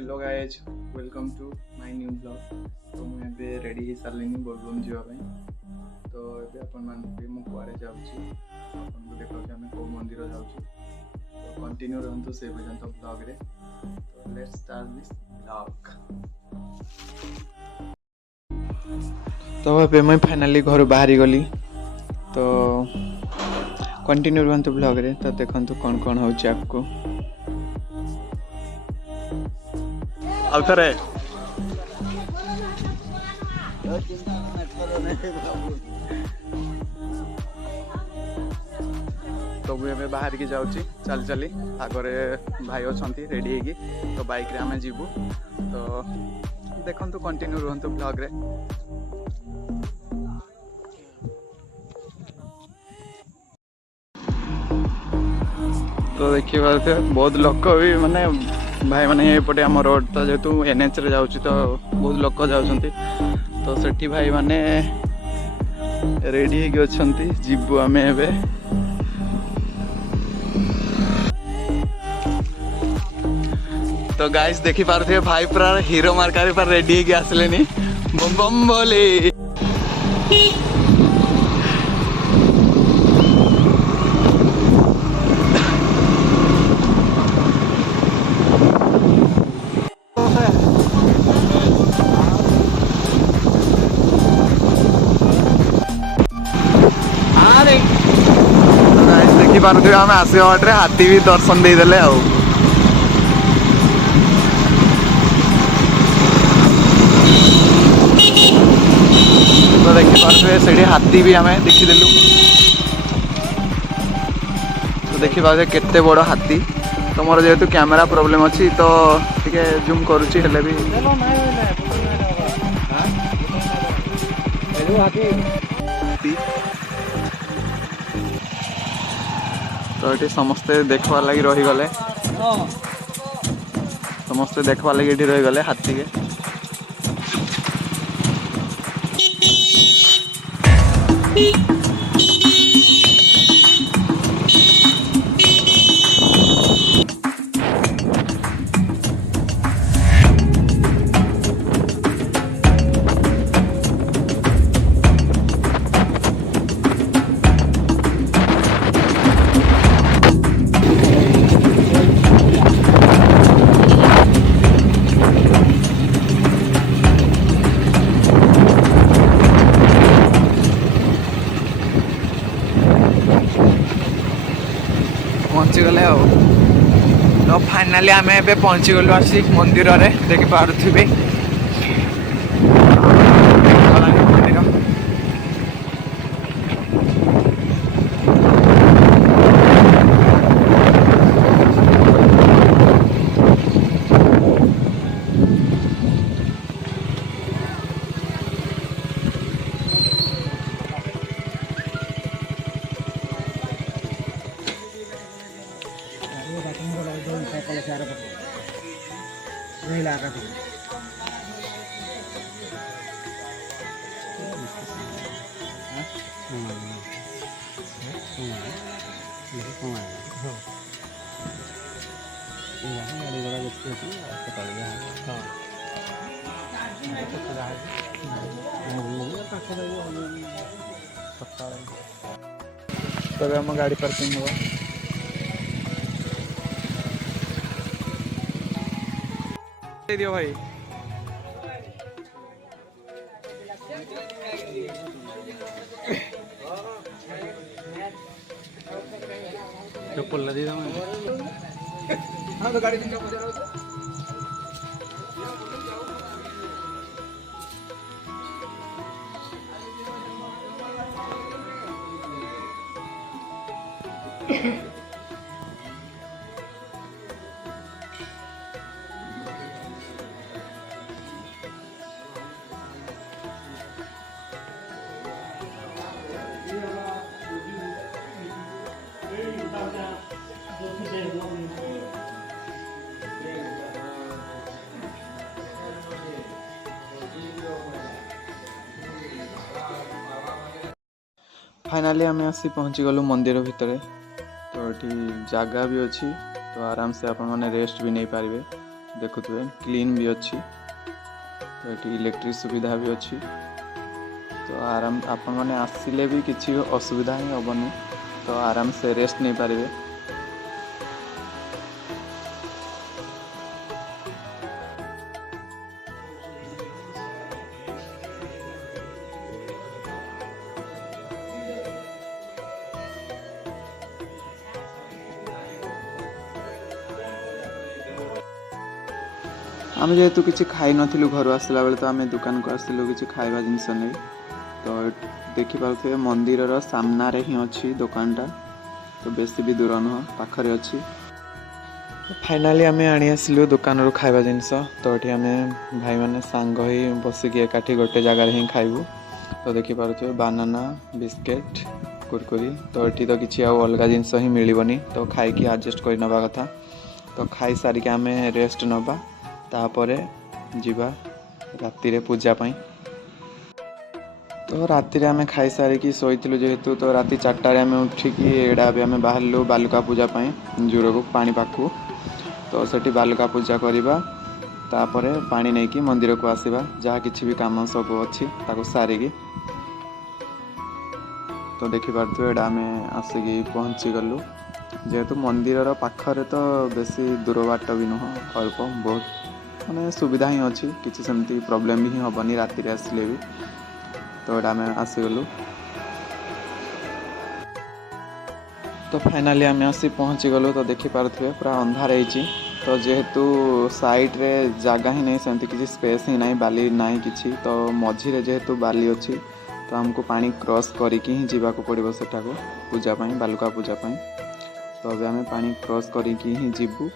Hello guys, welcome to my new blog. तो मुझे ready हो सारे बोलबम जावाई। तो ये मुझे जाऊँगी आपको देखा आम कौ मंदिर जाऊँ। तो कंटिन्यू रहतु से पर्यटन ब्लॉग रे। तो लेट्स स्टार्ट दिस ब्लॉग। तो ये मुझे फाइनाली घर बाहरी गली। तो कंटिन्यू रहतु ब्लॉग रे। तो देखो कौन कौन हो आपको आउथरे तो मुझे बाहर की जाऊँगी चल चली आगे भाई अच्छा रेडी होगी। तो बाइक रे आमे जीवु। तो देखो कंटिन्यू रुहतु ब्लॉग रे। तो देखिए बहुत लोक भी माने भाई माने एपटे आम रोड तो जेहेतु एनएच रे जाऊँ तो बहुत लोक जाउछंती। तो सेठी भाई माने रेडी होगी अच्छी जीवु आमे एबे। तो गाइस देखी पारे भाई पूरा हीरो मार्कार पर रेडी होगी आसले बम बम बोले। देखी पारे आम आसवा बाटे हाथी भी दर्शन देदेले आ। तो देखी पारे से हाथी भी आम देखीदेलु। तो देखी पारे केते बड़ हाथी। तो मोर जेहेतु कैमेरा प्रॉब्लम अच्छी तो टिके जूम करुच्ची हेले भी। तो ये समस्ते देखवार लगी रही गले। समस्ते देखवार लगी ये रही गले हाथी के। पहुँची गले आ। तो फाइनाली आम ए पहुँची गलु आसी मंदिर रे। देखी पारे तब आम गाड़ी पार्किंग हुआ। दियो भाई दी हाँ तो गाड़ी फाइनाली आम आसी पहुँची गलु मंदिर भितर। तो ये जगह भी अच्छी तो आराम से आपण मैंने रेस्ट भी नहीं पारे। देखुए क्लीन भी अच्छी। तो ये इलेक्ट्रिक सुविधा भी अच्छी। तो आराम आपण मैंने आसिले भी किसी असुविधा ही हेनी। तो आराम से रेस्ट नहीं पारे। आम जेहेतु किसी खाई नु घर आसला बेले तो आम दुकान को आसलु किसी खाଇବା जिनस नहीं। तो देखिपे मंदिर सामना रे ही अच्छी दुकानटा। तो बेसी भी दूर नुह पाखरे अच्छी। तो फाइनाली आम आनी आसलु दुकान रू खाଇବା जिनस। तो ये आम भाई मैंने सांग ही बसिक एकाठी गोटे जगार ही खाइबू। तो देखिपे बानाना बिस्किट कुरकुरी। तो ये तो किसी अलग जिनस ही मिलबनी। तो खाई एडजस्ट कर नवा कथा। तो खाई सारिक आम रेस्ट नवा तापरे जीवा राति रे पूजा पाई। तो राति आम खाई सारिकी शोलु जेहेतु। तो राति 4टार आम उठिकी एडा भी आम बाहर बालुका पूजा पाई जुड़ को पानी पाखु। तो सेठी बालुका पूजा करवा तापरे पानी नहीं कि मंदिर को आसवा जहाँ किसी भी काम सब अच्छी ताको सारिकी। तो देखिपे एडा आम आसिकी पहुँची गलु जेहेतु मंदिर पाखरे। तो बेसी दूर बाट भी नुह अल्प बहुत माने सुविधा ही अच्छी किसी सेमती प्रॉब्लम भी हेनी राति आसिले भी। तो ये आम आसीगलु। तो फाइनाली आम आसी पहुँची गलु। तो देखिपे पूरा अंधार होती। तो जेहेतु साइड रे जगह ही नहीं सेमती किसी स्पेस ही नहीं बाली नहीं किसी। तो मझी जेहेतु बाली अच्छी तो आमको पानी क्रॉस करके ही जावाक पड़ो सेठा को पूजा पाई बालुका पूजा पाई। तो अभी आम पानी क्रॉस करके ही जीवु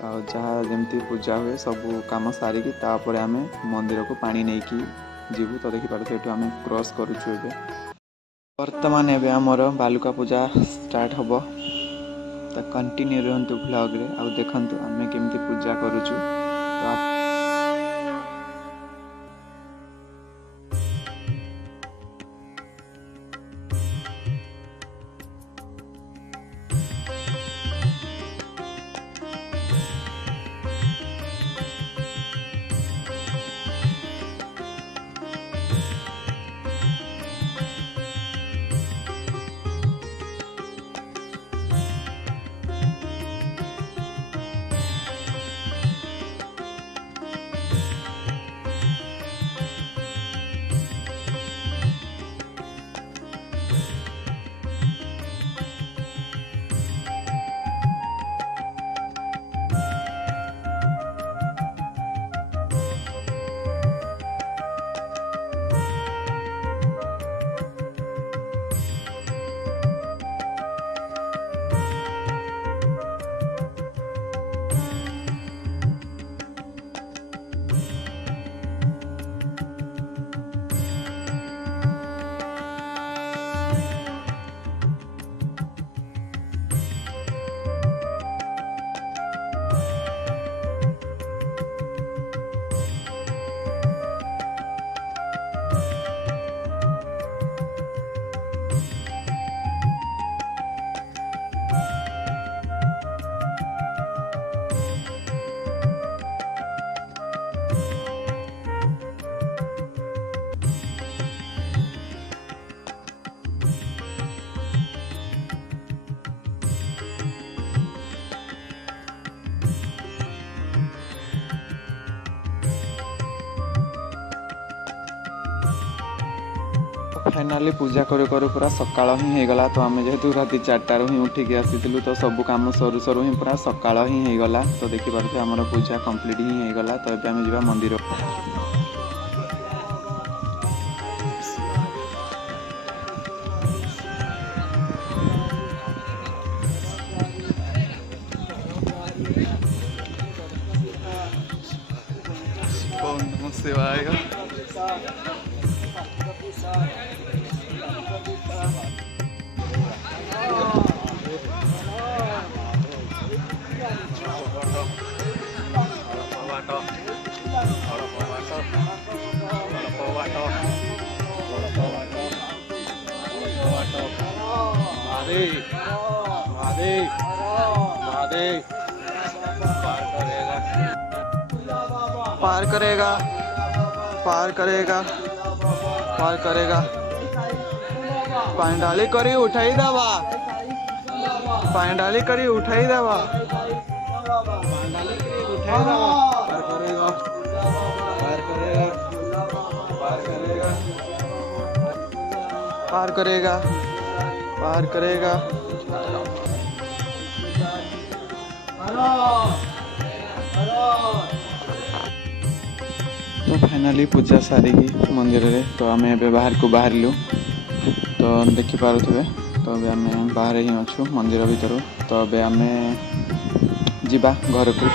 जहाँ जमती पूजा हुए सब कम सारिकी तापर आम मंदिर को पानी नहीं कि जीवु। तो देखिपे ये आम क्रॉस करुचु। वर्तमान एवं आमर बालुका पूजा स्टार्ट हम। तो कंटिन्यू रहंतु ब्लॉग रे आउ देखंतु आम केमती पूजा करुचु। तो फाइनाली पूजा करू करू पूरा सकाळ ही होगला। तो आम जेहेतु राति 4टार ही उठिकी आसीलु तो सब कम सरू सरू ही पूरा सकाळ ही होगला। तो देखिपे आम पूजा कंप्लीट ही होगला। तो ये आम जा मंदिर। शिवाय महादेव महादेव महादेव पार करेगा। पार करेगा, पार करेगा, पार करेगा। पानी डाली करी उठाई दबा, पानी डाली करी उठाई दबा, पार करेगा, पार करेगा, पार करेगा, पार करेगा, पार करेगा। तो फाइनाली पूजा सारिकी मंदिर रे तो आम ए बाहर को बाहर तो देखिपे तो अभी आम बाहर ही अच्छु मंदिर भीतर तो अभी आम जीवा घर को।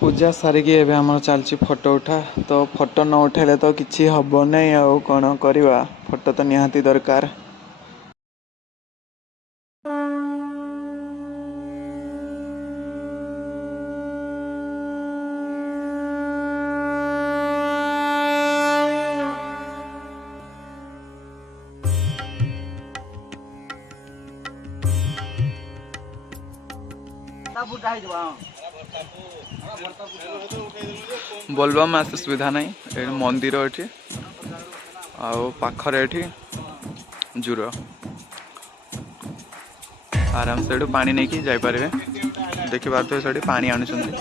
पूजा सारिकी एबे हमर चलची फोटो उठा तो फोटो न उठेले तो किछि हबो नै आ कोन करबा फोटो तो निहाती दरकार। बोलबम आस सुविधा नहीं मंदिर एठी पाखरे एठी जुर आराम से पानी नहीं की जाई पारे देखि पारथो सेठी पानी आनुछन्ती।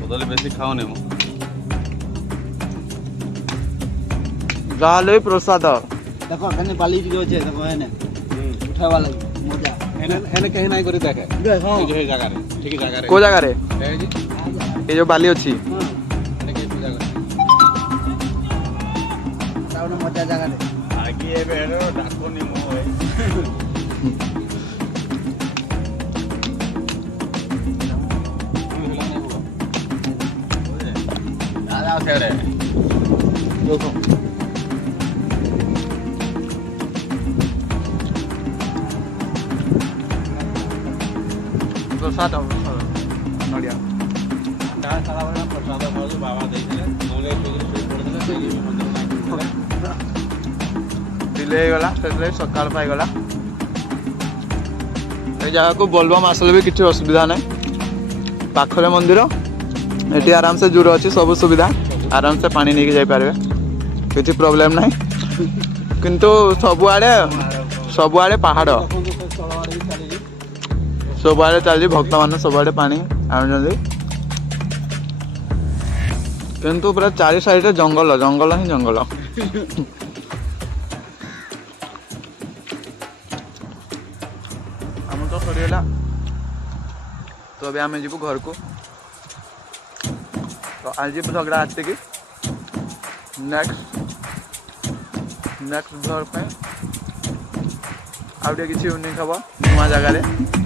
बदले बेसी खाओ नहीं गाले प्रसाद देखो कने बाली जी होचे देखो एने उठावा लगी मजा एने कहीं नहीं करी देखे देखो जे जगह रे ठीक जगह रे को जगह रे ए जी ये जो बाली अछि एने के पूजा कर ताउन मजा जगह रे आगे एबे डाको नि मो है दादा खेरे देखो प्रसाद नड़िया सारा बड़ा प्रसाद फल बाबा देइले नले पड़ले से मंदिर डिले गला से सकाळ पाई गला ए जगह को बोलबम आसले भी किछि असुविधा नहीं पाखरे मंदिर एटी आराम से जुर अच्छी सब सुविधा आराम से पानी नहीं जाई पारे किछि प्रॉब्लम नहीं किंतु सबुआड़े पहाड़ सबुआड़े चली भक्त मान सबुआड़े पानी आनुଛନ୍ତି किंतु पूरा चारि साइड जंगल जंगल ही जंगल आम तो सरीगला तो अभी आम जीवु घर को तो आज झगड़ा आते कि नेक्स्ट ब्लॉग पे आउटे किसी यूनिक हम नुआ जगह